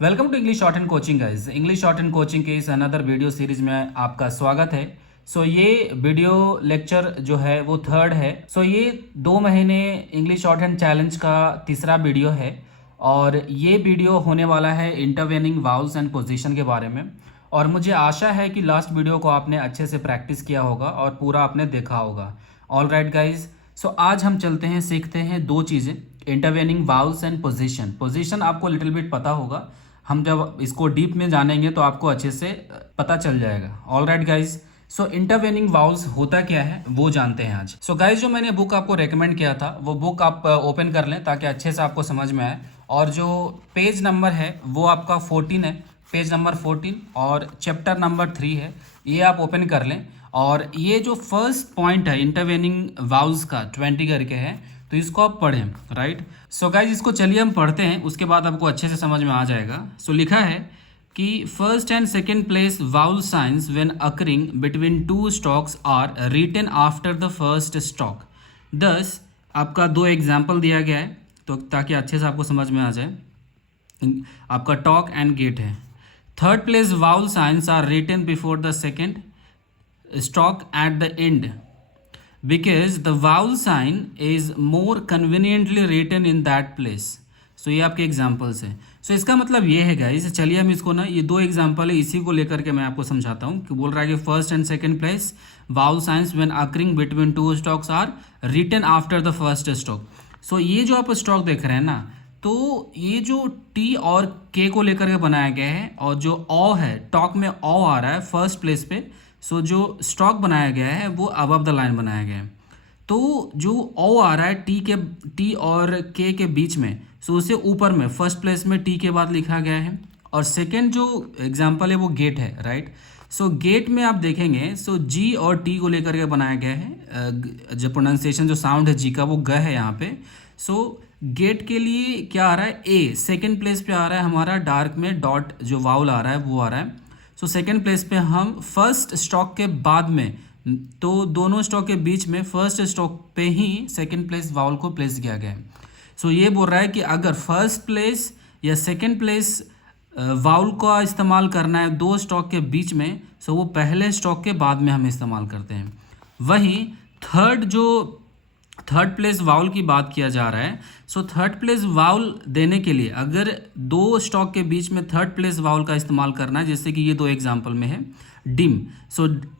Welcome to English shorthand coaching guys. English shorthand coaching के इस another video series में आपका स्वागत है। ये वीडियो लेक्चर जो है वो थर्ड है। ये 2 महीने इंग्लिश शॉर्ट हैंड चैलेंज का तीसरा वीडियो है और ये वीडियो होने वाला है इंटरवेनिंग वाउल्स एंड पोजीशन के बारे में। और मुझे आशा है कि लास्ट वीडियो को आपने अच्छे से प्रैक्टिस किया होगा और पूरा आपने देखा होगा। ऑल राइट गाइज, आज हम चलते हैं, सीखते हैं दो चीज़ें, intervening vowels and position. Position आपको लिटिल बिट पता होगा, हम जब इसको डीप में जानेंगे तो आपको अच्छे से पता चल जाएगा। All right guys, intervening vowels होता क्या है वो जानते हैं आज। गाइज, जो मैंने बुक आपको रेकमेंड किया था वो बुक आप ओपन कर लें ताकि अच्छे से आपको समझ में आए। और जो पेज नंबर है वो आपका 14 है, पेज नंबर 14 और चैप्टर नंबर 3 है, ये आप ओपन कर लें। और ये जो फर्स्ट पॉइंट है इंटरवेनिंग वाउल्स का 20 करके है, तो इसको आप पढ़ें। राइट, गाइज इसको चलिए हम पढ़ते हैं, उसके बाद आपको अच्छे से समझ में आ जाएगा। लिखा है कि first and second place vowel signs when occurring between two strokes are written after the first stroke. दस आपका दो एग्जाम्पल दिया गया है तो ताकि अच्छे से आपको समझ में आ जाए। आपका टॉक एंड गेट है। Third place vowel signs are written before the second stroke at the end because the vowel sign is more conveniently written in that place। ये आपके एग्जाम्पल्स है। इसका मतलब ये है गाइस, चलिए हम इसको ना, ये दो एग्जाम्पल है, इसी को लेकर के मैं आपको समझाता हूँ कि बोल रहा है कि first and second place vowel signs when occurring between two strokes are written after the first stroke. ये जो आप स्टॉक देख रहे हैं ना, तो ये जो टी और के को लेकर के बनाया गया है और जो ओ है, टॉक में ओ आ रहा है फर्स्ट प्लेस पे। जो स्टॉक बनाया गया है वो अबव द लाइन बनाया गया है। तो जो ओ आ रहा है टी और के बीच में, उसे ऊपर में फर्स्ट प्लेस में टी के बाद लिखा गया है। और सेकंड जो एग्जांपल है वो गेट है। राइट, गेट में आप देखेंगे जी और टी को लेकर के बनाया गया है। जो प्रोनाउंसिएशन जो साउंड है जी का वो ग है यहाँ पे। गेट के लिए क्या आ रहा है, ए सेकेंड प्लेस पे आ रहा है हमारा, डार्क में डॉट जो वाउल आ रहा है वो आ रहा है। सेकेंड प्लेस पे हम फर्स्ट स्टॉक के बाद में, तो दोनों स्टॉक के बीच में फर्स्ट स्टॉक पे ही सेकेंड प्लेस वाउल को प्लेस किया गया है। ये बोल रहा है कि अगर फर्स्ट प्लेस या सेकेंड प्लेस वाउल का इस्तेमाल करना है दो स्टॉक के बीच में, वो पहले स्टॉक के बाद में हम इस्तेमाल करते हैं। वहीं थर्ड प्लेस वाउल की बात किया जा रहा है। थर्ड प्लेस वाउल देने के लिए अगर दो स्टॉक के बीच में थर्ड प्लेस वाउल का इस्तेमाल करना है, जैसे कि ये दो एग्जांपल में है डिम।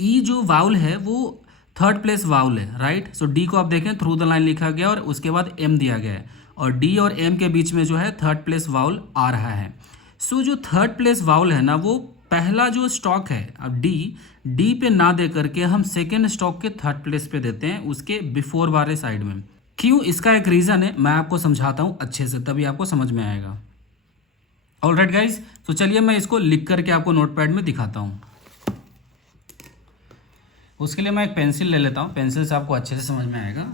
ई जो वाउल है वो थर्ड प्लेस वाउल है। राइट, डी को आप देखें थ्रू द लाइन लिखा गया और उसके बाद एम दिया गया है और डी और एम के बीच में जो है थर्ड प्लेस वाउल आ रहा है। जो थर्ड प्लेस वाउल है ना, वो पहला जो स्टॉक है, अब डी पे ना दे करके हम सेकेंड स्टॉक के थर्ड प्लेस पे देते हैं, उसके बिफोर वाले साइड में। क्यों, इसका एक रीज़न है, मैं आपको समझाता हूँ अच्छे से, तभी आपको समझ में आएगा। ऑलराइट गाइज, चलिए मैं इसको लिख करके आपको नोटपैड में दिखाता हूँ। उसके लिए मैं एक पेंसिल ले लेता हूँ, पेंसिल से आपको अच्छे से समझ में आएगा,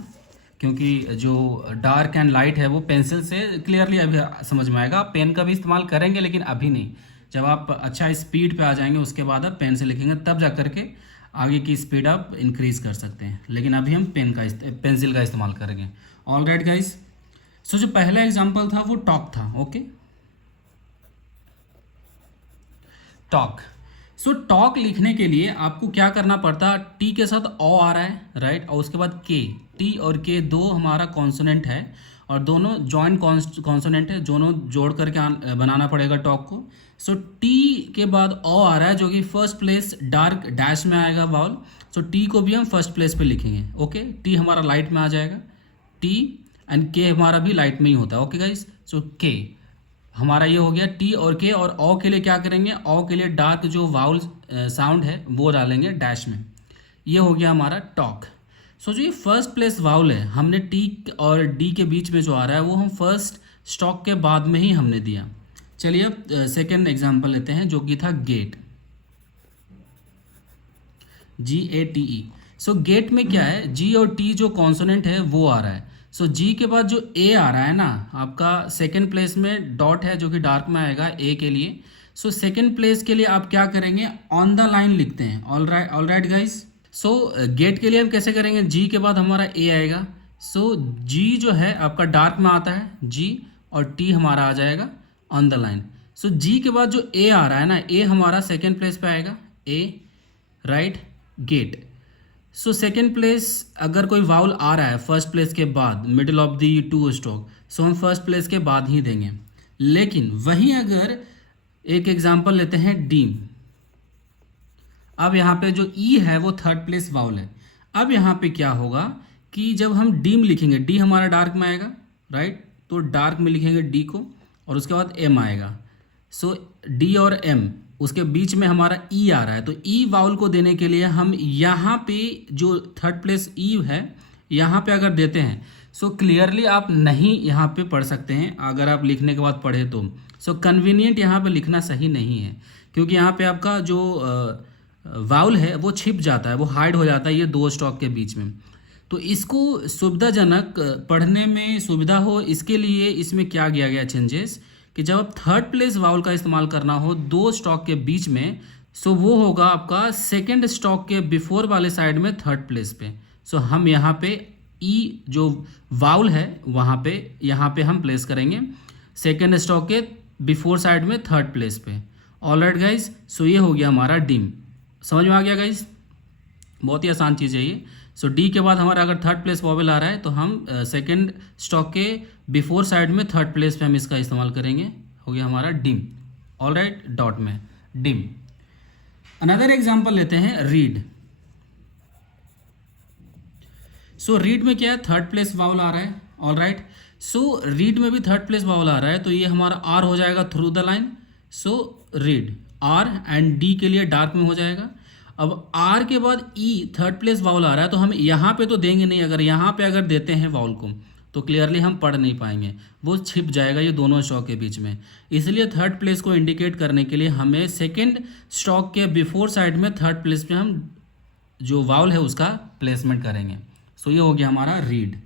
क्योंकि जो डार्क एंड लाइट है वो पेंसिल से क्लियरली अभी समझ में आएगा। आप पेन का भी इस्तेमाल करेंगे लेकिन अभी नहीं, जब आप अच्छा स्पीड पे आ जाएंगे उसके बाद आप पेन से लिखेंगे, तब जा करके आगे की स्पीड आप इंक्रीज कर सकते हैं। लेकिन अभी हम पेंसिल का इस्तेमाल करेंगे। ऑल राइट गाइज, जो पहला एग्जाम्पल था वो टॉक था। Okay, talk. टॉक लिखने के लिए आपको क्या करना पड़ता, टी के साथ ओ आ रहा है, राइट, और उसके बाद के। टी और के दो हमारा कॉन्सोनेंट है और दोनों जॉइंट कॉन्सोनेंट है, दोनों जोड़ करके बनाना पड़ेगा टॉक को। टी के बाद ओ आ रहा है जो कि फर्स्ट प्लेस डार्क डैश में आएगा वाउल। टी को भी हम फर्स्ट प्लेस पे लिखेंगे। ओके, टी हमारा लाइट में आ जाएगा, टी एंड के हमारा भी लाइट में ही होता है। ओके गाइज, के हमारा ये हो गया टी और के। और ओ के लिए क्या करेंगे, ओ के लिए डार्क जो वाउल साउंड है वो डालेंगे डैश में। ये हो गया हमारा टॉक। जो ये फर्स्ट प्लेस वाउल है, हमने टी और डी के बीच में जो आ रहा है वो हम फर्स्ट स्टॉक के बाद में ही हमने दिया। चलिए अब सेकेंड एग्जांपल लेते हैं जो कि था गेट, GATE। गेट में क्या है, जी और टी जो कॉन्सोनेंट है वो आ रहा है। जी के बाद जो ए आ रहा है ना, आपका सेकेंड प्लेस में डॉट है जो कि डार्क में आएगा ए के लिए। सेकेंड प्लेस के लिए आप क्या करेंगे, ऑन द लाइन लिखते हैं। ऑल राइट गाइस, गेट के लिए हम कैसे करेंगे, जी के बाद हमारा ए आएगा। जी जो है आपका डार्क में आता है जी, और टी हमारा आ जाएगा ऑन द लाइन। सो जी के बाद जो ए आ रहा है ना, ए हमारा सेकेंड प्लेस पे आएगा, A, right, gate. So second place अगर कोई वाउल आ रहा है फर्स्ट प्लेस के बाद, middle of the two stock, so हम फर्स्ट प्लेस के बाद ही देंगे। लेकिन वहीं अगर एक एग्जांपल लेते हैं डीम, अब यहाँ पे जो ई है वो थर्ड प्लेस वाउल है। अब यहाँ पे क्या होगा कि जब हम डीम लिखेंगे, डी हमारा डार्क में आएगा, राइट, तो डार्क में लिखेंगे डी को और उसके बाद एम आएगा। सो डी और एम, उसके बीच में हमारा ई आ रहा है, तो ई वाउल को देने के लिए हम यहाँ पे जो थर्ड प्लेस ई है यहाँ पे अगर देते हैं, सो क्लियरली आप नहीं यहाँ पे पढ़ सकते हैं अगर आप लिखने के बाद पढ़े तो। सो कन्वीनियंट यहाँ पे लिखना सही नहीं है, क्योंकि यहाँ पे आपका जो वाउल है वो छिप जाता है, वो हाइड हो जाता है ये दो स्टॉक के बीच में। तो इसको सुविधाजनक पढ़ने में सुविधा हो, इसके लिए इसमें क्या किया गया चेंजेस कि जब आप थर्ड प्लेस वाउल का इस्तेमाल करना हो दो स्टॉक के बीच में, सो वो होगा आपका सेकंड स्टॉक के बिफोर वाले साइड में थर्ड प्लेस पे। सो हम यहाँ पे ई जो वाउल है वहाँ पे यहाँ पे हम प्लेस करेंगे सेकंड स्टॉक के बिफोर साइड में थर्ड प्लेस पे। ऑलराइट गाइज, सो ये हो गया हमारा डीम। समझ में आ गया गाइज? बहुत ही आसान चीज़ है ये। सो डी के बाद हमारा अगर थर्ड प्लेस वॉवेल आ रहा है तो हम सेकंड स्टॉक के बिफोर साइड में थर्ड प्लेस पे हम इसका इस्तेमाल करेंगे। हो गया हमारा डिम। ऑलराइट, डॉट में डिम। अनदर एग्जांपल लेते हैं रीड। सो रीड में क्या है, थर्ड प्लेस वाउल आ रहा है। ऑलराइट, सो रीड में भी थर्ड प्लेस वाउल आ रहा है, तो ये हमारा आर हो जाएगा through the line. So read R and D के लिए डार्क में हो जाएगा। अब आर के बाद ई थर्ड प्लेस वाउल आ रहा है, तो हम यहाँ पे तो देंगे नहीं, अगर यहाँ पे अगर देते हैं वाउल को तो क्लियरली हम पढ़ नहीं पाएंगे, वो छिप जाएगा ये दोनों स्टॉक के बीच में। इसलिए थर्ड प्लेस को इंडिकेट करने के लिए हमें सेकंड स्टॉक के बिफोर साइड में थर्ड प्लेस पे हम जो वाउल है उसका प्लेसमेंट करेंगे। सो ये हो गया हमारा रीड।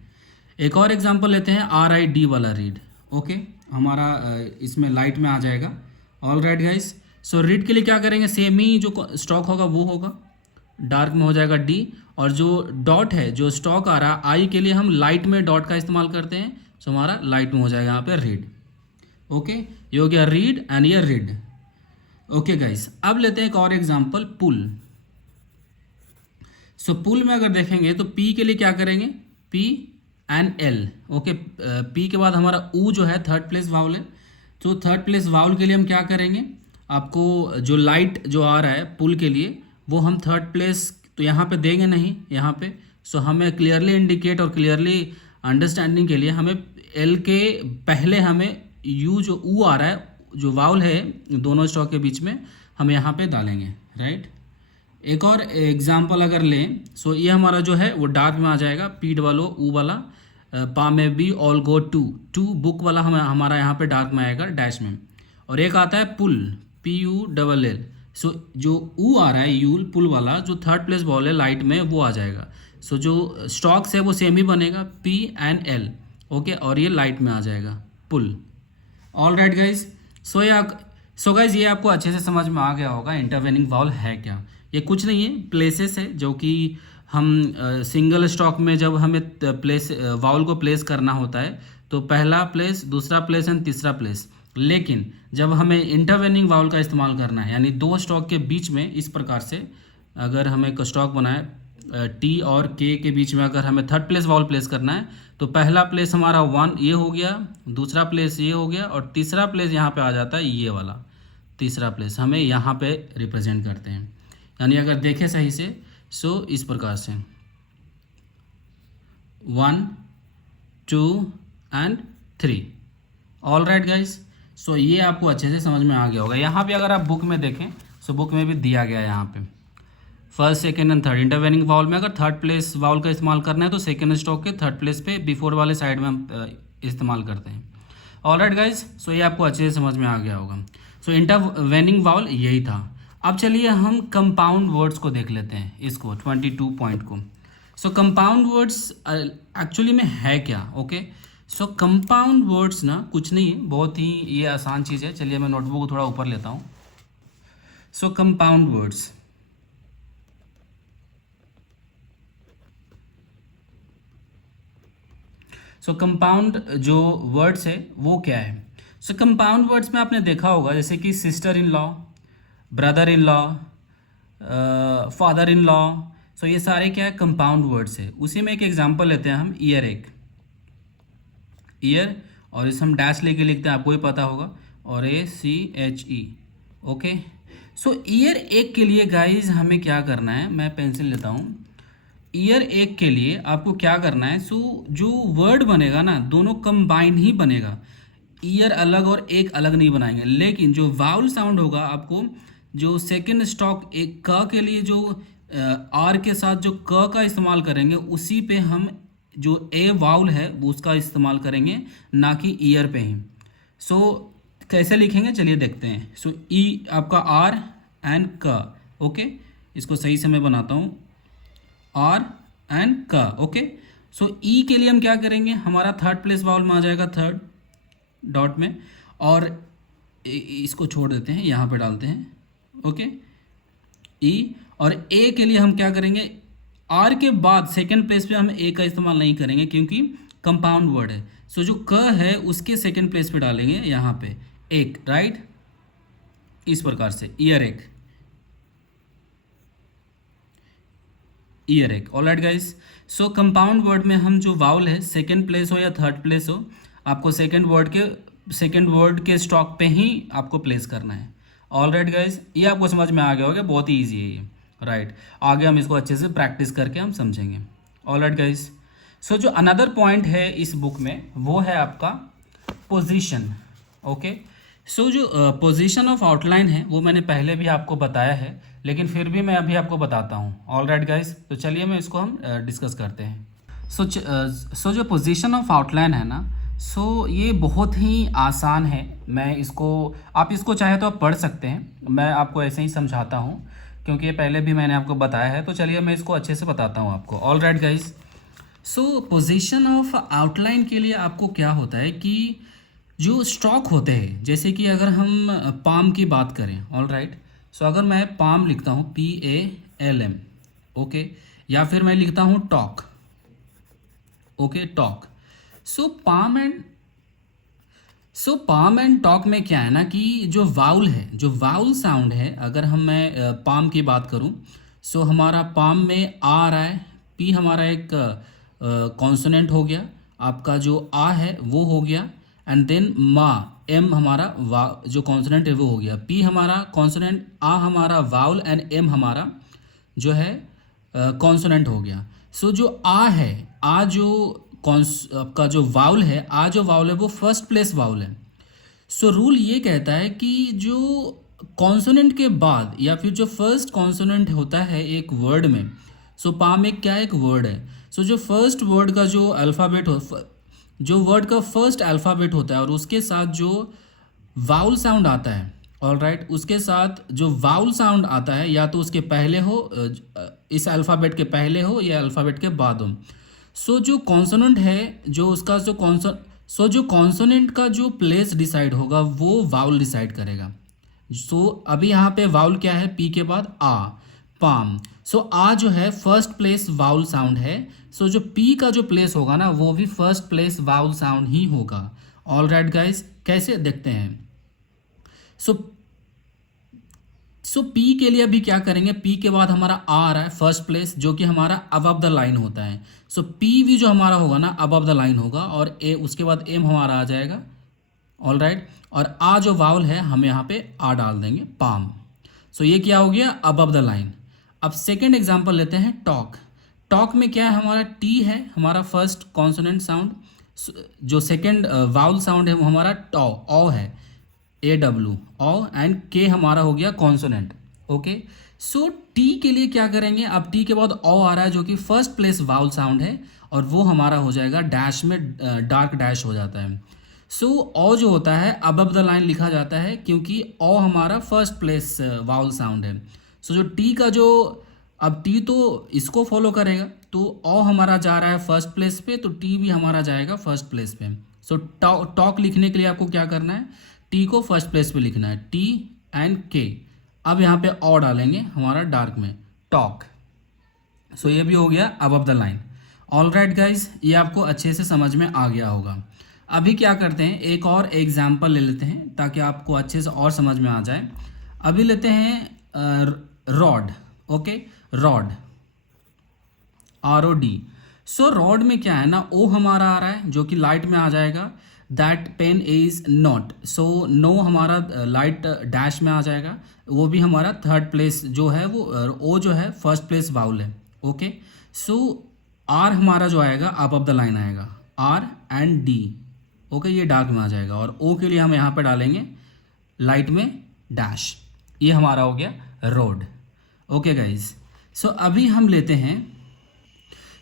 एक और एग्जांपल लेते हैं आर आई डी वाला रीड। ओके, हमारा इसमें लाइट में आ जाएगा। ऑलराइट गाइस, सो रीड के लिए क्या करेंगे, सेम ही जो स्टॉक होगा वो होगा, डार्क में हो जाएगा डी, और जो डॉट है जो स्टॉक आ रहा है आई के लिए हम लाइट में डॉट का इस्तेमाल करते हैं, सो हमारा लाइट में हो जाएगा यहाँ पे रीड। ओके, ये हो गया रीड एंड ये रीड। ओके गाइस, अब लेते हैं एक और एग्जांपल पुल। सो पुल में अगर देखेंगे तो पी के लिए क्या करेंगे, P and L. Okay, P के बाद हमारा ऊ जो है थर्ड प्लेस वाउल है, तो थर्ड प्लेस वाउल के लिए हम क्या करेंगे, आपको जो लाइट जो आ रहा है पुल के लिए वो हम थर्ड प्लेस तो यहाँ पे देंगे नहीं यहाँ पे। सो हमें क्लियरली इंडिकेट और क्लियरली अंडरस्टैंडिंग के लिए हमें एल के पहले हमें यू जो ऊ आ रहा है जो वाउल है दोनों स्टॉक के बीच में हम यहाँ पे डालेंगे। राइट, एक और एग्जांपल अगर लें, सो ये हमारा जो है वो डार्क में आ जाएगा, पी डबल ओ ऊ वाला, पा में बी ऑल गो टू बुक वाला हमारा यहाँ पे डार्क में आएगा डैश में। और एक आता है पुल, पी यू डबल एल। सो जो ऊ आ रहा है यूल पुल वाला जो थर्ड प्लेस बॉल है लाइट में वो आ जाएगा। सो जो स्टॉक्स है वो सेम ही बनेगा, पी एंड एल। ओके, और ये लाइट में आ जाएगा pull. All right guys, so guys ये आपको अच्छे से समझ में आ गया होगा इंटरवेनिंग वाउल है क्या। ये कुछ नहीं है, प्लेसेस है जो कि हम सिंगल स्टॉक में जब हमें प्लेस वाउल को प्लेस करना होता है तो पहला प्लेस, दूसरा प्लेस एंड तीसरा प्लेस। लेकिन जब हमें इंटरवेनिंग वाउल का इस्तेमाल करना है यानी दो स्टॉक के बीच में, इस प्रकार से अगर हमें एक स्टॉक बनाए टी और के के बीच में अगर हमें थर्ड प्लेस वाउल प्लेस करना है तो पहला प्लेस हमारा 1 ये हो गया, दूसरा प्लेस ये हो गया और तीसरा प्लेस यहाँ पे आ जाता है ये वाला तीसरा प्लेस हमें यहाँ पे रिप्रेजेंट करते हैं। यानी अगर देखें सही से सो इस प्रकार से 1 2 and 3। All right guys, so ये आपको अच्छे से समझ में आ गया होगा। यहाँ पे अगर आप बुक में देखें सो बुक में भी दिया गया है यहाँ पे first second and third. Intervening vowel में अगर थर्ड प्लेस वाउल का इस्तेमाल करना है तो सेकेंड स्टॉक के थर्ड प्लेस पे बिफोर वाले साइड में हम इस्तेमाल करते हैं। ऑल राइट गाइज, सो ये आपको अच्छे से समझ में आ गया होगा। सो इंटरवेनिंग वाउल यही था। अब चलिए हम कंपाउंड वर्ड्स को देख लेते हैं, इसको 22 पॉइंट को। सो कंपाउंड वर्ड्स एक्चुअली में है क्या। ओके, सो कंपाउंड वर्ड्स ना कुछ नहीं है, बहुत ही ये आसान चीज़ है। चलिए मैं नोटबुक को थोड़ा ऊपर लेता हूँ। सो कंपाउंड वर्ड्स, सो कंपाउंड जो वर्ड्स है वो क्या है। सो कंपाउंड वर्ड्स में आपने देखा होगा जैसे कि sister in law, brother in law, father in law. So ये सारे क्या है, कंपाउंड वर्ड्स है। उसी में एक एग्जांपल लेते हैं हम, ईयर एक, ईयर, और इसे हम डैश लेके लिखते हैं, आपको ही पता होगा, और ACHE। ओके, सो ईयर एक के लिए गाइज हमें क्या करना है, मैं पेंसिल लेता हूँ। ईयर एक के लिए आपको क्या करना है, सो जो वर्ड बनेगा ना, दोनों कंबाइन ही बनेगा, ईयर अलग और एक अलग नहीं बनाएंगे। लेकिन जो वाउल साउंड होगा, आपको जो सेकंड स्टॉक एक क के लिए जो आर के साथ जो क का इस्तेमाल करेंगे, उसी पे हम जो ए वाउल है वो उसका इस्तेमाल करेंगे, ना कि ईयर पे ही। सो कैसे लिखेंगे चलिए देखते हैं। सो ई आपका आर एंड क, ओके, इसको सही से मैं बनाता हूँ, आर एंड क, ओके। सो ई के लिए हम क्या करेंगे, हमारा थर्ड प्लेस वाउल में आ जाएगा, थर्ड डॉट में, और इसको छोड़ देते हैं, यहाँ पे डालते हैं, ओके, ई। और ए के लिए हम क्या करेंगे, आर के बाद सेकंड प्लेस पे हम ए का इस्तेमाल नहीं करेंगे क्योंकि कंपाउंड वर्ड है। सो जो क है उसके सेकंड प्लेस पे डालेंगे यहाँ पे एक, राइट, इस प्रकार से ईयर एक, ईयर एक। ऑलराइट गाइस, सो कंपाउंड वर्ड में हम जो वाउल है, सेकंड प्लेस हो या थर्ड प्लेस हो, आपको सेकंड वर्ड के स्टॉक पे ही आपको प्लेस करना है। ऑलराइट गाइस, ये आपको समझ में आ गया होगा, बहुत ही ईजी है ये, राइट। आगे हम इसको अच्छे से प्रैक्टिस करके हम समझेंगे। ऑलराइट गाइस, सो जो अनदर पॉइंट है इस बुक में वो है आपका पोजीशन। ओके, सो जो पोजीशन ऑफ आउटलाइन है वो मैंने पहले भी आपको बताया है, लेकिन फिर भी मैं अभी आपको बताता हूँ। ऑलराइट गाइस, तो चलिए मैं इसको हम डिस्कस करते हैं। सो जो पोजीशन ऑफ आउटलाइन है ना, सो ये बहुत ही आसान है। मैं इसको, आप इसको चाहे तो आप पढ़ सकते हैं, मैं आपको ऐसे ही समझाता हूँ क्योंकि ये पहले भी मैंने आपको बताया है। तो चलिए मैं इसको अच्छे से बताता हूँ आपको। Alright guys, so position of outline के लिए आपको क्या होता है कि जो स्टॉक होते हैं, जैसे कि अगर हम पाम की बात करें, ऑलराइट, सो अगर मैं पाम लिखता हूँ PALM, ओके, या फिर मैं लिखता हूँ talk, okay, talk. So palm and talk में क्या है ना कि जो वाउल है, जो वाउल साउंड है, अगर मैं पाम की बात करूं, सो हमारा पाम में आ रहा है, पी हमारा एक कॉन्सोनेंट हो गया, आपका जो आ है वो हो गया, एंड देन मा, एम हमारा जो कॉन्सोनेंट है वो हो गया, पी हमारा कॉन्सोनेंट, आ हमारा वाउल, एंड एम हमारा जो है कॉन्सोनेंट हो गया। सो जो आ है, आ जो आपका जो वाउल है, आ जो वाउल है वो फर्स्ट प्लेस वाउल है। सो रूल ये कहता है कि जो कॉन्सोनेंट के बाद या फिर जो फर्स्ट कॉन्सोनेंट होता है एक वर्ड में, सो पाम एक क्या है, एक वर्ड है। सो जो फर्स्ट वर्ड का जो अल्फ़ाबेट हो, जो वर्ड का फर्स्ट अल्फ़ाबेट होता है और उसके साथ जो वाउल साउंड आता है, ऑलराइट, उसके साथ जो वाउल साउंड आता है, या तो उसके पहले हो, इस अल्फ़ाबेट के पहले हो या अल्फ़ाबेट के बाद हो। सो जो कॉन्सोनेंट है, जो उसका जो कॉन्सोनेंट का जो प्लेस डिसाइड होगा वो वाउल डिसाइड करेगा। सो अभी यहाँ पे वाउल क्या है, पी के बाद आ, पाम। सो आ जो है फर्स्ट प्लेस वाउल साउंड है। सो जो पी का जो प्लेस होगा ना, वो भी फर्स्ट प्लेस वाउल साउंड ही होगा। ऑलराइट गाइस, कैसे देखते हैं। सो पी के लिए अभी क्या करेंगे, पी के बाद हमारा आ रहा है फर्स्ट प्लेस, जो कि हमारा अबव द लाइन होता है। सो पी भी जो हमारा होगा ना, अबव द लाइन होगा, और ए उसके बाद एम हमारा आ जाएगा, ऑलराइट। और आ जो वाउल है हम यहाँ पे आ डाल देंगे, पाम। सो ये क्या हो गया, अबव द लाइन। अब सेकेंड एग्जाम्पल लेते हैं, टॉक। टॉक में क्या है, हमारा टी है, हमारा फर्स्ट कॉन्सोनेंट साउंड। जो सेकेंड वाउल साउंड है वो हमारा टॉ, ओ है, AW, ओ, एंड के हमारा हो गया कॉन्सोनेंट। ओके, सो टी के लिए क्या करेंगे, अब टी के बाद ओ आ रहा है जो कि फर्स्ट प्लेस वाउल साउंड है, और वो हमारा हो जाएगा डैश में, डार्क डैश हो जाता है। सो ओ जो होता है अबव द लाइन लिखा जाता है, क्योंकि ओ हमारा फर्स्ट प्लेस वाउल साउंड है। सो जो टी का जो, अब टी तो इसको फॉलो करेगा, तो ओ हमारा जा रहा है फर्स्ट प्लेस पे, तो टी भी हमारा जाएगा फर्स्ट प्लेस पे। सो टॉक लिखने के लिए आपको क्या करना है, टी को फर्स्ट प्लेस पे लिखना है, टी एंड के। अब यहाँ पे ओ डालेंगे हमारा डार्क में, टॉक। सो ये भी हो गया above the line. Alright guys, ये आपको अच्छे से समझ में आ गया होगा। अभी क्या करते हैं, एक और एग्जाम्पल ले लेते हैं ताकि आपको अच्छे से और समझ में आ जाए। अभी लेते हैं रॉड। Okay, rod, ROD। सो रॉड में क्या है ना, ओ हमारा आ रहा है जो कि लाइट में आ जाएगा। That pen is not, so no हमारा लाइट डैश में आ जाएगा। वो भी हमारा थर्ड प्लेस जो है वो ओ जो है फर्स्ट प्लेस वाउल है। ओके, सो आर हमारा जो आएगा अबव द लाइन आएगा, आर एंड डी। ओके, ये डार्क में आ जाएगा। और ओ के लिए हम यहाँ पे डालेंगे लाइट में डैश। ये हमारा हो गया रोड। ओके गाइज, सो अभी हम लेते हैं,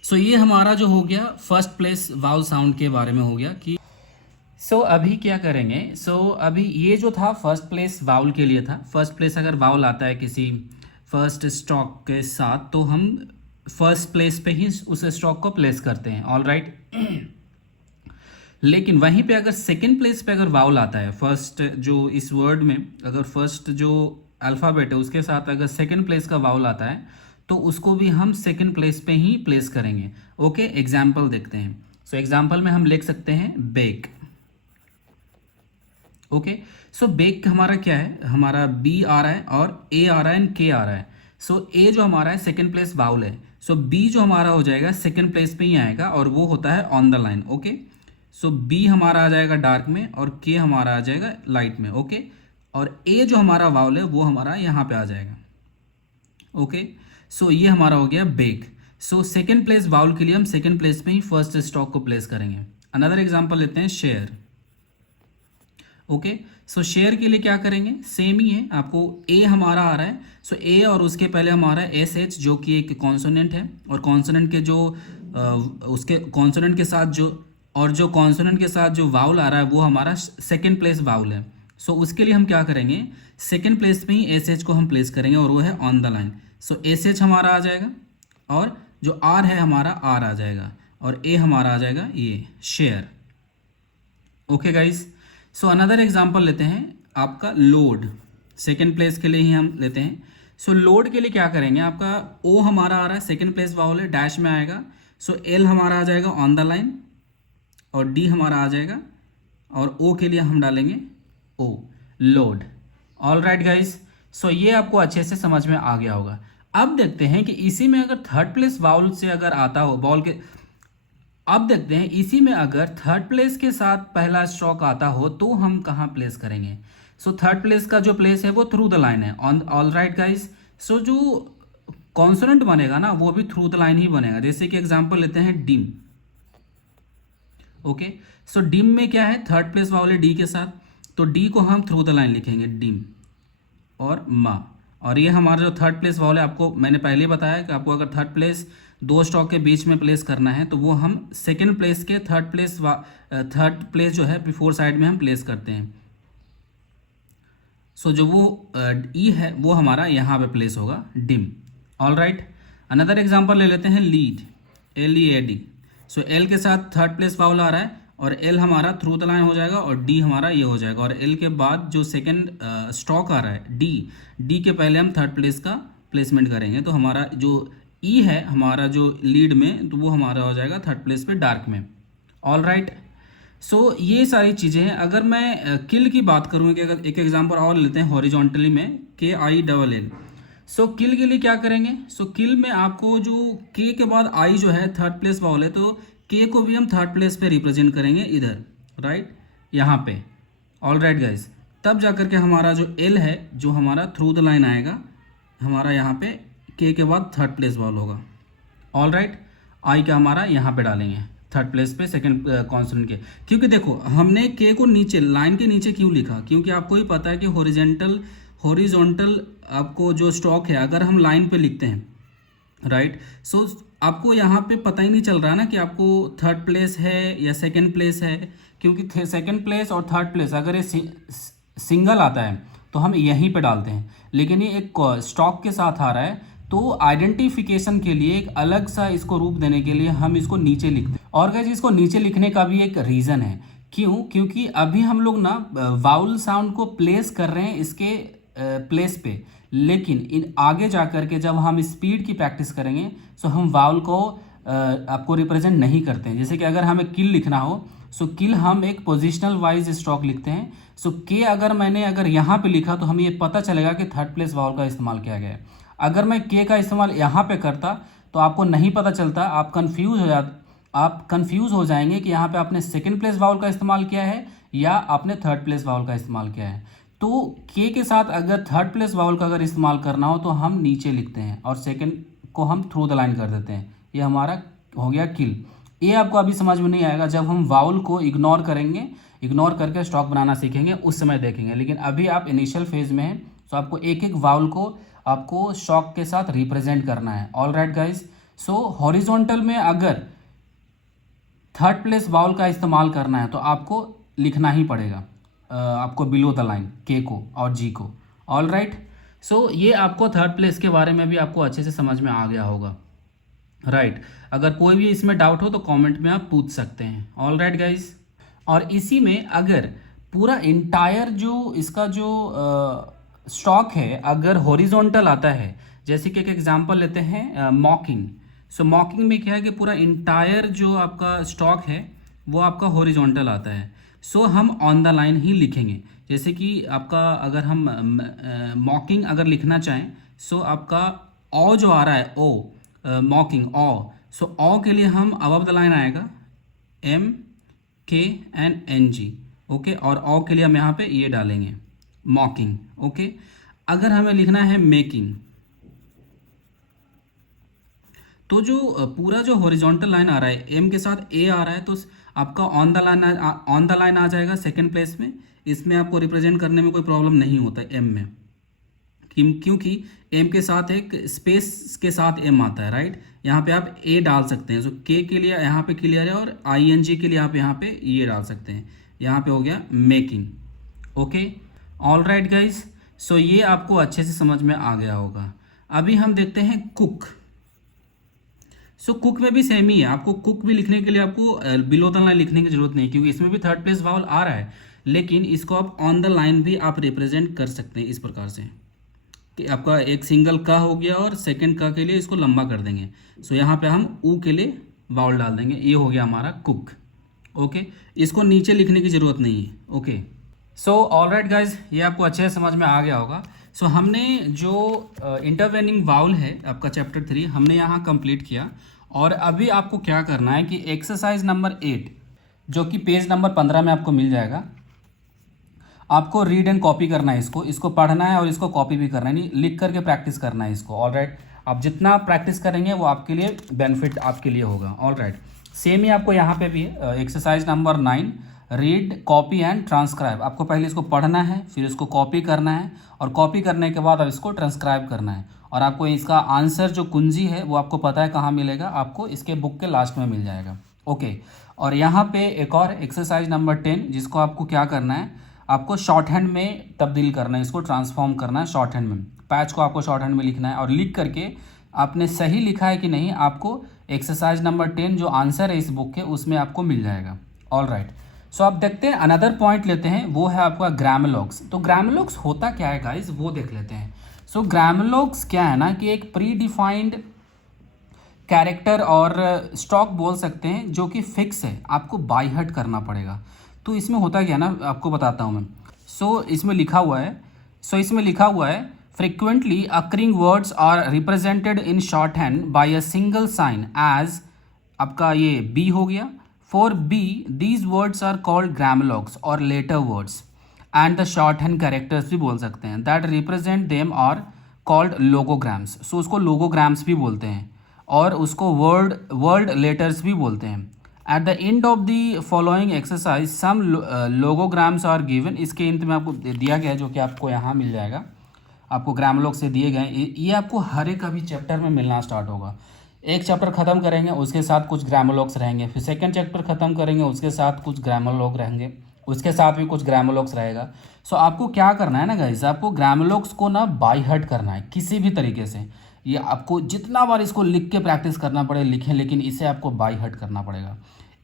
सो ये हमारा जो हो गया फर्स्ट प्लेस वाउल साउंड के बारे में हो गया कि अभी क्या करेंगे। अभी ये जो था फर्स्ट प्लेस वाउल के लिए था। फर्स्ट प्लेस अगर वाउल आता है किसी फर्स्ट स्टॉक के साथ तो हम फर्स्ट प्लेस पे ही उस स्टॉक को प्लेस करते हैं। All right. लेकिन वहीं पे अगर सेकंड प्लेस पे अगर वाउल आता है, फर्स्ट जो इस वर्ड में अगर फर्स्ट जो अल्फ़ाबेट है उसके साथ अगर सेकंड प्लेस का वाउल आता है तो उसको भी हम सेकंड प्लेस पे ही प्लेस करेंगे। ओके, एग्जाम्पल देखते हैं। सो एग्जाम्पल में हम लिख सकते हैं बेक। ओके, सो बेक हमारा क्या है, हमारा बी आ रहा है और ए आ रहा है एंड के आ रहा है। सो ए जो हमारा है सेकंड प्लेस वाउल है। सो बी जो हमारा हो जाएगा सेकंड प्लेस पे ही आएगा और वो होता है on the line. Okay, so B हमारा आ जाएगा डार्क में और के हमारा आ जाएगा लाइट में। ओके, और ए जो हमारा वाउल है वो हमारा यहाँ पे आ जाएगा। ओके, सो ये हमारा हो गया बेक। सो सेकंड प्लेस वाउल के लिए हम सेकंड प्लेस पे ही फर्स्ट स्टॉक को प्लेस करेंगे। अनदर एग्जांपल लेते हैं शेयर। ओके, सो शेयर के लिए क्या करेंगे, सेम ही है। आपको ए हमारा आ रहा है, सो ए और उसके पहले हमारा SH जो कि एक कॉन्सोनेंट है और कॉन्सोनेंट के जो उसके कॉन्सोनेंट के साथ जो कॉन्सोनेंट के साथ जो वाउल आ रहा है वो हमारा सेकंड प्लेस वाउल है। सो उसके लिए हम क्या करेंगे, सेकंड प्लेस पे ही SH को हम प्लेस करेंगे और वो है on the line. So SH हमारा आ जाएगा और जो R है हमारा R आ जाएगा और A हमारा आ जाएगा ये share. Okay guys, so another example लेते हैं आपका लोड। सेकंड प्लेस के लिए ही हम लेते हैं। सो लोड के लिए क्या करेंगे, आपका O हमारा आ रहा है सेकंड प्लेस वाउल है, डैश में आएगा। सो L हमारा आ जाएगा ऑन द लाइन और D हमारा आ जाएगा और O के लिए हम डालेंगे O, load. All right guys, so ये आपको अच्छे से समझ में आ गया होगा। अब देखते हैं कि इसी में अगर थर्ड प्लेस वाउल से अगर आता हो बॉल के, अब देखते हैं इसी में अगर थर्ड प्लेस के साथ पहला स्ट्रोक आता हो तो हम कहाँ प्लेस करेंगे। सो थर्ड प्लेस का जो प्लेस है वो थ्रू द लाइन है। ऑन ऑल राइट गाइज, सो जो कॉन्सोनेंट बनेगा ना वो भी थ्रू द लाइन ही बनेगा। जैसे कि एग्जांपल लेते हैं डिम। ओके, सो डिम में क्या है, थर्ड प्लेस वाउल है डी के साथ, तो डी को हम थ्रू द लाइन लिखेंगे डिम और मा। और ये हमारा जो थर्ड प्लेस वाउल है, आपको मैंने पहले ही बताया कि आपको अगर थर्ड प्लेस दो स्टॉक के बीच में प्लेस करना है तो वो हम सेकंड प्लेस के थर्ड प्लेस जो है बिफोर साइड में हम प्लेस करते हैं। सो जो वो ई है वो हमारा यहाँ पे प्लेस होगा dim. All right, another example ले लेते हैं लीड, LEAD। सो एल के साथ थर्ड प्लेस वाउल आ रहा है और एल हमारा थ्रू द लाइन हो जाएगा और डी हमारा ये हो जाएगा। और एल के बाद जो सेकंड स्टॉक आ रहा है डी के पहले हम थर्ड प्लेस का प्लेसमेंट करेंगे। तो हमारा जो ई है हमारा जो लीड में, तो वो हमारा हो जाएगा थर्ड प्लेस पे डार्क में। ऑल राइट, सो ये सारी चीज़ें हैं। अगर मैं किल की बात करूँ कि अगर एक एग्जांपल और लेते हैं हॉरिजॉन्टली में, KILL। सो किल के लिए क्या करेंगे, सो किल में आपको जो के के बाद आई जो है थर्ड प्लेस वाउल है, तो के को भी हम थर्ड प्लेस पे रिप्रेजेंट करेंगे इधर, राइट, यहाँ पे। ऑल राइट गाइज, तब जाकर के हमारा जो एल है जो हमारा थ्रू द लाइन आएगा हमारा यहाँ पे के बाद थर्ड प्लेस वाउल होगा। ऑल राइट, आई का हमारा यहाँ पे डालेंगे थर्ड प्लेस पे सेकंड कॉन्सोनेंट के। क्योंकि देखो हमने के को नीचे लाइन के नीचे क्यों लिखा, क्योंकि आपको ही पता है कि हॉरिजॉन्टल आपको जो स्टॉक है अगर हम लाइन पे लिखते हैं, राइट, सो आपको यहाँ पे पता ही नहीं चल रहा ना कि आपको थर्ड प्लेस है या सेकंड प्लेस है, क्योंकि सेकंड प्लेस और थर्ड प्लेस अगर ये सिंगल आता है तो हम यहीं पे डालते हैं, लेकिन ये एक स्टॉक के साथ आ रहा है तो आइडेंटिफिकेशन के लिए एक अलग सा इसको रूप देने के लिए हम इसको नीचे लिखते हैं। और गाइस इसको नीचे लिखने का भी एक रीज़न है, क्योंकि अभी हम लोग ना वाउल साउंड को प्लेस कर रहे हैं इसके प्लेस पे, लेकिन इन आगे जा कर के जब हम स्पीड की प्रैक्टिस करेंगे तो हम वाउल को आपको रिप्रेजेंट नहीं करते हैं। जैसे कि अगर हमें किल लिखना हो सो किल हम एक पोजिशनल वाइज स्टॉक लिखते हैं। सो के अगर यहाँ पे लिखा तो हमें ये पता चलेगा कि थर्ड प्लेस वावल का इस्तेमाल किया गया है। अगर मैं के का इस्तेमाल यहाँ पे करता तो आपको नहीं पता चलता, आप कंफ्यूज हो जाएंगे कि यहाँ पे आपने सेकंड प्लेस वावल का इस्तेमाल किया है या आपने थर्ड प्लेस वावल का इस्तेमाल किया है। तो के के साथ अगर थर्ड प्लेस वावल का अगर इस्तेमाल करना हो तो हम नीचे लिखते हैं और सेकंड को हम थ्रू द लाइन कर देते हैं। ये हमारा हो गया किल। ये आपको अभी समझ में नहीं आएगा, जब हम वावल को इग्नोर करेंगे, इग्नोर करके स्टॉक बनाना सीखेंगे उस समय देखेंगे। लेकिन अभी आप इनिशियल फेज में हैं, तो आपको एक एक वावल को आपको स्टॉक के साथ रिप्रेजेंट करना है। ऑल राइट गाइज, सो हॉरिजॉन्टल में अगर थर्ड प्लेस वावल का इस्तेमाल करना है तो आपको लिखना ही पड़ेगा आपको बिलो द लाइन के को और जी को। ऑल राइट, सो ये आपको थर्ड प्लेस के बारे में भी आपको अच्छे से समझ में आ गया होगा। राइट, अगर कोई भी इसमें डाउट हो तो कमेंट में आप पूछ सकते हैं। ऑल राइट गाइज, और इसी में अगर पूरा इंटायर जो इसका जो स्टॉक है अगर हॉरिजॉन्टल आता है, जैसे कि एक एग्जांपल लेते हैं मॉकिंग। सो मॉकिंग में क्या है कि पूरा इंटायर जो आपका स्टॉक है वो आपका हॉरिजॉन्टल आता है। सो हम ऑन द लाइन ही लिखेंगे। जैसे कि आपका अगर हम मॉकिंग अगर लिखना चाहें, सो आपका ओ जो आ रहा है ओ मॉकिंग ओ, सो ओ के लिए हम अबव द लाइन आएगा एम के एंड एन जी, ओके, और ओ के लिए हम यहाँ पे ये डालेंगे मॉकिंग, ओके। अगर हमें लिखना है मेकिंग, तो जो पूरा जो हॉरिजॉन्टल लाइन आ रहा है एम के साथ ए आ रहा है, तो आपका ऑन द लाइन आ जाएगा सेकंड प्लेस में। इसमें आपको रिप्रेजेंट करने में कोई प्रॉब्लम नहीं होता है एम में, क्योंकि एम के साथ एक स्पेस के साथ एम आता है। राइट, यहाँ पे आप ए डाल सकते हैं। सो के लिए यहाँ पे क्लियर है, और आई एन जी के लिए आप यहाँ पे ये डाल सकते हैं। यहाँ पे हो गया making, okay. All right guys, so ये आपको अच्छे से समझ में आ गया होगा। अभी हम देखते हैं कुक। सो कुक में भी सेम ही है, आपको कुक भी लिखने के लिए आपको बिलो द लाइन लिखने की जरूरत नहीं, क्योंकि इसमें भी थर्ड प्लेस वावल आ रहा है, लेकिन इसको आप ऑन द लाइन भी आप रिप्रेजेंट कर सकते हैं इस प्रकार से कि आपका एक सिंगल का हो गया और सेकंड का के लिए इसको लंबा कर देंगे। सो यहाँ पे हम ऊ के लिए वावल डाल देंगे, ये हो गया हमारा कुक, ओके। इसको नीचे लिखने की ज़रूरत नहीं है, okay. So all right guys, ये आपको अच्छे से समझ में आ गया होगा। सो हमने जो इंटरवेनिंग वावल है आपका चैप्टर 3 हमने यहाँ कंप्लीट किया। और अभी आपको क्या करना है कि एक्सरसाइज नंबर 8 जो कि पेज नंबर 15 में आपको मिल जाएगा, आपको रीड एंड कॉपी करना है। इसको पढ़ना है और इसको कॉपी भी करना है, नहीं लिख करके प्रैक्टिस करना है इसको। ऑल राइट, आप जितना प्रैक्टिस करेंगे वो आपके लिए बेनिफिट आपके लिए होगा। ऑल राइट, सेम ही आपको यहाँ पे भी है exercise number 9 read copy and transcribe. आपको पहले इसको पढ़ना है, फिर इसको कॉपी करना है, और कॉपी करने के बाद अब इसको ट्रांसक्राइब करना है। और आपको इसका आंसर जो कुंजी है वो आपको पता है कहाँ मिलेगा, आपको इसके बुक के लास्ट में मिल जाएगा, ओके। और यहाँ पे एक और एक्सरसाइज नंबर 10 जिसको आपको क्या करना है, आपको शॉर्ट हैंड में तब्दील करना है, इसको ट्रांसफॉर्म करना है शॉर्ट हैंड में। पैच को आपको शॉर्ट हैंड में लिखना है, और लिख करके आपने सही लिखा है कि नहीं आपको एक्सरसाइज नंबर 10 जो आंसर है इस बुक के उसमें आपको मिल जाएगा। ऑल राइट, सो आप देखते हैं अनदर पॉइंट लेते हैं, वो है आपका ग्रामोलॉग्स। तो ग्रामोलॉग्स होता क्या है गाइज वो देख लेते हैं। सो ग्रामोलॉग्स क्या है ना कि एक प्री डिफाइंड कैरेक्टर और स्टॉक बोल सकते हैं जो कि फिक्स है, आपको बाय हार्ट करना पड़ेगा। तो इसमें होता क्या ना, आपको बताता हूँ मैं। इसमें लिखा हुआ है frequently occurring words are represented in short hand by a single sign as, आपका ये बी हो गया। For be these words are called grammalogues और letter words and the short hand characters भी बोल सकते हैं that represent them are called logograms. So उसको लोगोग्राम्स भी बोलते हैं, और उसको वर्ड लेटर्स भी बोलते हैं। At the end of the following exercise some logograms are given. इसके अंत में आपको दिया गया है जो कि आपको यहाँ मिल जाएगा, आपको ग्रामोलॉग से दिए गए। ये आपको हर एक अभी चैप्टर में मिलना स्टार्ट होगा। एक चैप्टर खत्म करेंगे उसके साथ कुछ ग्रामोलॉग्स रहेंगे, फिर सेकंड चैप्टर खत्म करेंगे उसके साथ कुछ ग्रामोलॉग रहेंगे, उसके साथ भी कुछ ग्रामोलॉग्स रहेगा। सो आपको क्या करना है ना गाइस, आपको ग्रामोलॉग्स को ना बाय हार्ट करना है किसी भी तरीके से। ये आपको जितना बार इसको लिख के प्रैक्टिस करना पड़े लिखें, लेकिन इसे आपको बाय हार्ट करना पड़ेगा।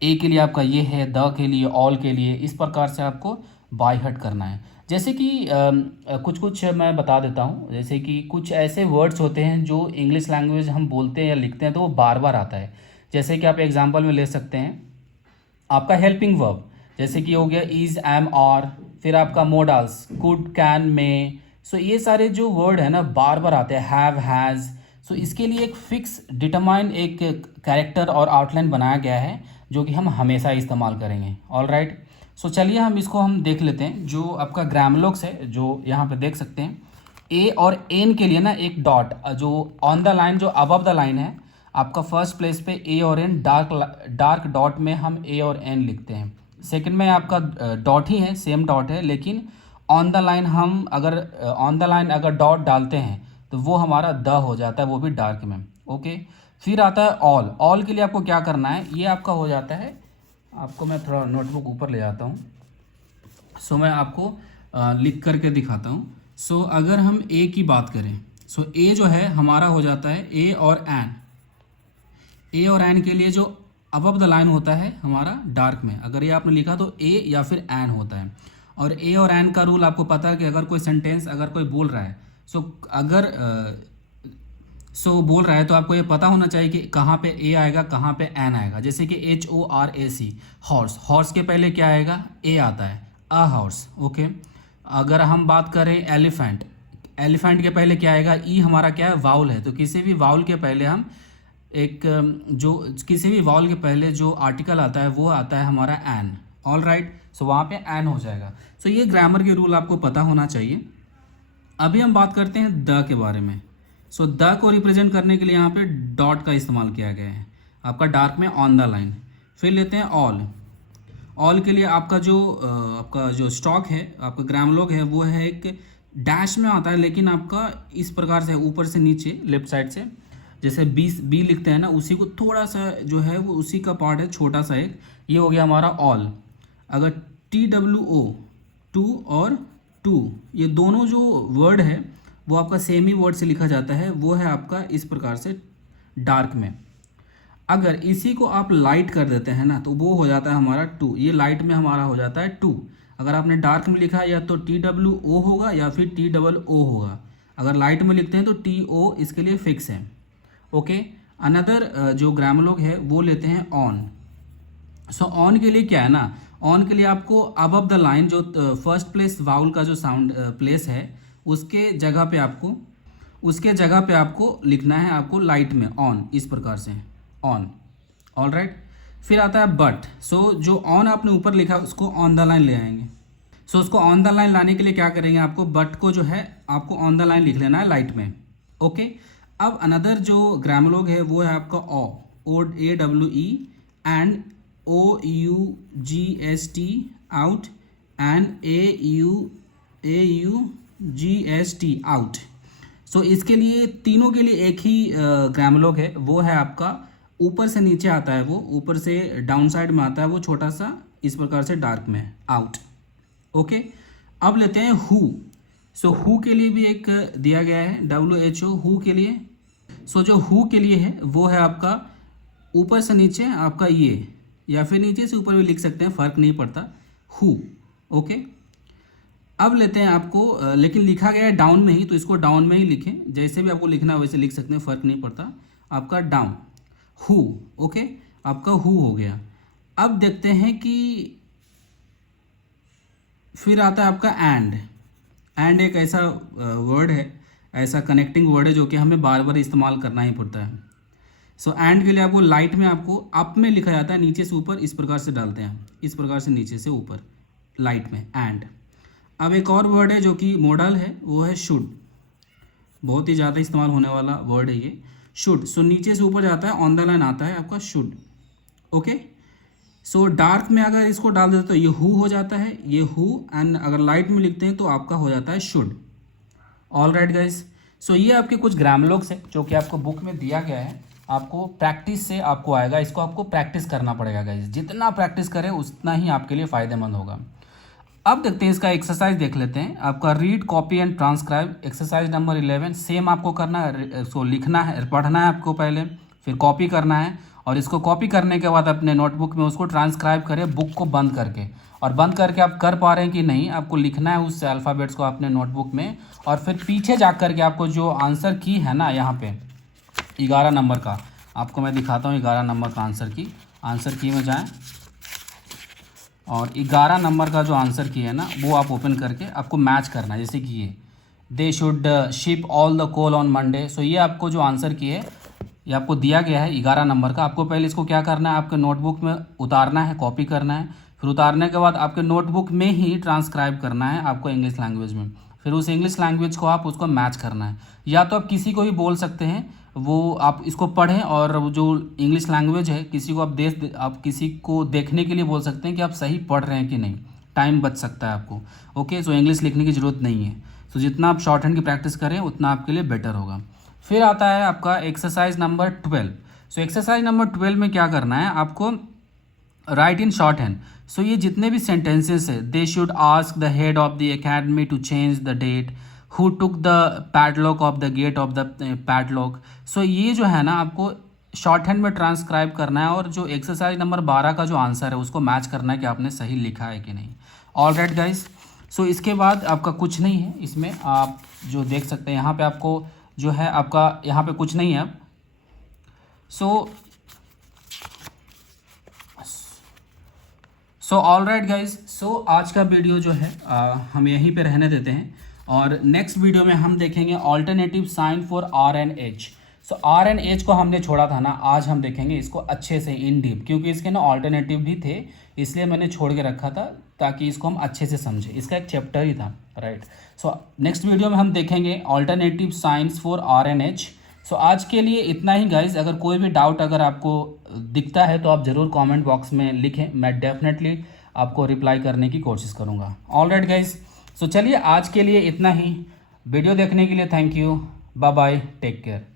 ए के लिए आपका ये है, द के लिए, ऑल के लिए, इस प्रकार से आपको बाय हार्ट करना है। जैसे कि कुछ मैं बता देता हूँ, जैसे कि कुछ ऐसे वर्ड्स होते हैं जो इंग्लिश लैंग्वेज हम बोलते हैं या लिखते हैं तो वो बार बार आता है। जैसे कि आप एग्जांपल में ले सकते हैं आपका हेल्पिंग वर्ब, जैसे कि हो गया इज, एम, आर, फिर आपका मोडाल्स कुड, कैन, मे। सो ये सारे जो वर्ड है ना बार बार आते हैं, हैव, हैज़। सो इसके लिए एक फिक्स डिटरमाइन एक कैरेक्टर और आउटलाइन बनाया गया है जो कि हम हमेशा इस्तेमाल करेंगे। ऑल राइट, सो चलिए हम देख लेते हैं जो आपका ग्रामलोक्स है, जो यहाँ पे देख सकते हैं। ए और एन के लिए ना एक डॉट जो ऑन द लाइन, जो अबव द लाइन है आपका, फर्स्ट प्लेस पे ए और एन, डार्क डॉट में हम ए और एन लिखते हैं। सेकंड में आपका डॉट ही है, सेम डॉट है, लेकिन ऑन द लाइन हम अगर डॉट डालते हैं तो वो हमारा द हो जाता है, वो भी डार्क में। ओके, फिर आता है ऑल। ऑल के लिए आपको क्या करना है, ये आपका हो जाता है, आपको मैं थोड़ा नोटबुक ऊपर ले जाता हूँ। सो मैं आपको लिख करके दिखाता हूँ। सो अगर हम ए की बात करें, सो ए जो है हमारा हो जाता है ए और एन। ए और एन के लिए जो अबव द लाइन होता है हमारा डार्क में, अगर ये आपने लिखा तो ए या फिर एन होता है। और ए और एन का रूल आपको पता है कि अगर कोई सेंटेंस अगर कोई बोल रहा है, सो बोल रहा है तो आपको ये पता होना चाहिए कि कहाँ पे ए आएगा, कहाँ पे एन आएगा। जैसे कि HORAC, हॉर्स, हॉर्स के पहले क्या आएगा, ए आता है, अ हॉर्स। ओके, अगर हम बात करें एलिफेंट, एलिफेंट के पहले क्या आएगा, ई हमारा क्या है, वाउल है, तो किसी भी वाउल के पहले हम किसी भी वाउल के पहले जो आर्टिकल आता है वो आता है हमारा एन। ऑल राइट, सो वहाँ पे एन हो जाएगा। सो ये ग्रामर के रूल आपको पता होना चाहिए। अभी हम बात करते हैं द के बारे में। सो द को रिप्रेजेंट करने के लिए यहाँ पे डॉट का इस्तेमाल किया गया है, आपका डार्क में ऑन द लाइन। फिर लेते हैं ऑल। ऑल के लिए आपका जो स्टॉक है, आपका ग्रामलोग है, वो है एक डैश में आता है, लेकिन आपका इस प्रकार से ऊपर से नीचे लेफ्ट साइड से, जैसे बी लिखते हैं ना, उसी को थोड़ा सा जो है वो उसी का पार्ट है, छोटा सा एक, ये हो गया हमारा ऑल। अगर TWO, टू और टू, ये दोनों जो वर्ड है वो आपका सेम ही वर्ड से लिखा जाता है, वो है आपका इस प्रकार से डार्क में। अगर इसी को आप लाइट कर देते हैं ना तो वो हो जाता है हमारा टू, ये लाइट में हमारा हो जाता है टू। अगर आपने डार्क में लिखा या तो TWO होगा या फिर TOO होगा, अगर लाइट में लिखते हैं तो TO इसके लिए फिक्स है। ओके, अनदर जो ग्रामलोग है वो लेते हैं ऑन। सो ऑन के लिए क्या है ना, ऑन के लिए आपको अबव द लाइन जो फर्स्ट प्लेस वाउल का जो साउंड प्लेस है उसके जगह पे आपको लिखना है, आपको लाइट में ऑन, इस प्रकार से ऑन। ऑल राइट, फिर आता है बट। सो जो ऑन आपने ऊपर लिखा उसको ऑन द लाइन ले आएंगे। सो उसको ऑन द लाइन लाने के लिए क्या करेंगे, आपको बट को जो है आपको ऑन द लाइन लिख लेना है लाइट में। ओके, अब अनदर जो ग्रामलोग है वो है आपका AWE and OUGST out and AUGST out. So इसके लिए तीनों के लिए एक ही ग्रामलोग है, वो है आपका ऊपर से नीचे आता है, वो ऊपर से डाउन साइड में आता है, वो छोटा सा इस प्रकार से डार्क में आउट। ओके, अब लेते हैं हु। सो हु के लिए भी एक दिया गया है, WHO, हु के लिए। सो जो हु के लिए है वो है आपका ऊपर से नीचे आपका ये, या फिर नीचे से ऊपर भी लिख सकते हैं, फ़र्क नहीं पड़ता, हु। ओके, अब लेते हैं आपको, लेकिन लिखा गया है डाउन में ही, तो इसको डाउन में ही लिखें, जैसे भी आपको लिखना है वैसे लिख सकते हैं, फ़र्क नहीं पड़ता, आपका डाउन, हु। ओके, आपका हु हो गया। अब देखते हैं कि फिर आता है आपका एंड। एंड एक ऐसा वर्ड है, ऐसा कनेक्टिंग वर्ड है जो कि हमें बार बार इस्तेमाल करना ही पड़ता है। सो एंड के लिए आपको लाइट में आपको अप में लिखा जाता है, नीचे से ऊपर इस प्रकार से डालते हैं, इस प्रकार से नीचे से ऊपर लाइट में एंड। अब एक और वर्ड है जो कि मॉडल है, वो है शुड, बहुत ही ज़्यादा इस्तेमाल होने वाला वर्ड है ये, शुड। सो नीचे से ऊपर जाता है, ऑन द लाइन आता है आपका शुड। ओके, सो डार्क में अगर इसको डाल देते तो ये हु हो जाता है, ये हु, एंड अगर लाइट में लिखते हैं तो आपका हो जाता है should. All right guys, so ये आपके कुछ ग्रामलोग्स है जो कि आपको बुक में दिया गया है, आपको प्रैक्टिस से आपको आएगा, इसको आपको प्रैक्टिस करना पड़ेगा गाइज, जितना प्रैक्टिस करें उतना ही आपके लिए फ़ायदेमंद होगा। अब देखते हैं इसका एक्सरसाइज देख लेते हैं। आपका read, copy and transcribe, exercise number 11, same आपको करना है, इसको लिखना है, पढ़ना है आपको पहले, फिर कॉपी करना है, और इसको कॉपी करने के बाद अपने नोटबुक में उसको ट्रांसक्राइब करें, बुक को बंद करके। और बंद करके आप कर पा रहे हैं कि नहीं, आपको लिखना है उस अल्फ़ाबेट्स को अपने नोटबुक में, और फिर पीछे जा कर के आपको जो आंसर की है ना, यहाँ पे 11 नंबर का आपको मैं दिखाता हूँ, 11 नंबर का आंसर की में जाएँ, और 11 नंबर का जो आंसर की है ना वो आप ओपन करके आपको मैच करना है। जैसे कि ये they should ship all the coal on Monday. So ये आपको जो आंसर की है ये आपको दिया गया है 11 नंबर का। आपको पहले इसको क्या करना है, आपके नोटबुक में उतारना है, कॉपी करना है। फिर उतारने के बाद आपके नोटबुक में ही ट्रांसक्राइब करना है आपको इंग्लिश लैंग्वेज में। फिर उस इंग्लिश लैंग्वेज को आप उसको मैच करना है। या तो आप किसी को भी बोल सकते हैं, वो आप इसको पढ़ें और वो जो इंग्लिश लैंग्वेज है किसी को आप किसी को देखने के लिए बोल सकते हैं कि आप सही पढ़ रहे हैं कि नहीं। टाइम बच सकता है आपको। ओके, सो इंग्लिश लिखने की ज़रूरत नहीं है। सो जितना आप शॉर्ट हैंड की प्रैक्टिस करें उतना आपके लिए बेटर होगा। फिर आता है आपका exercise number 12। So exercise number 12 में क्या करना है आपको, write in short hand. So ये जितने भी सेंटेंसेस है, they should ask the head of the academy to change the date, who took the padlock of the gate of the padlock. So ये जो है ना आपको शॉर्ट हैंड में ट्रांसक्राइब करना है और जो एक्सरसाइज नंबर 12 का जो आंसर है उसको मैच करना है कि आपने सही लिखा है कि नहीं। ऑल राइट गाइज, सो इसके बाद आपका कुछ नहीं है इसमें। आप जो देख सकते हैं यहाँ पे आपको जो है आपका यहाँ पे कुछ नहीं है अब। सो ऑल राइट गाइज, सो आज का वीडियो जो है हम यहीं पे रहने देते हैं और नेक्स्ट वीडियो में हम देखेंगे alternative sign for R and H. So R and H को हमने छोड़ा था ना, आज हम देखेंगे इसको अच्छे से इन डीप, क्योंकि इसके ना ऑल्टरनेटिव भी थे इसलिए मैंने छोड़ के रखा था ताकि इसको हम अच्छे से समझें। इसका एक चैप्टर ही था, राइट। सो नेक्स्ट वीडियो में हम देखेंगे alternative science for R and H. So आज के लिए इतना ही गाइज। अगर कोई भी डाउट अगर आपको दिखता है तो आप ज़रूर कमेंट बॉक्स में लिखें, मैं डेफिनेटली आपको रिप्लाई करने की कोशिश करूँगा। ऑल राइट गाइज, सो चलिए आज के लिए इतना ही। वीडियो देखने के लिए thank you, bye bye, take care.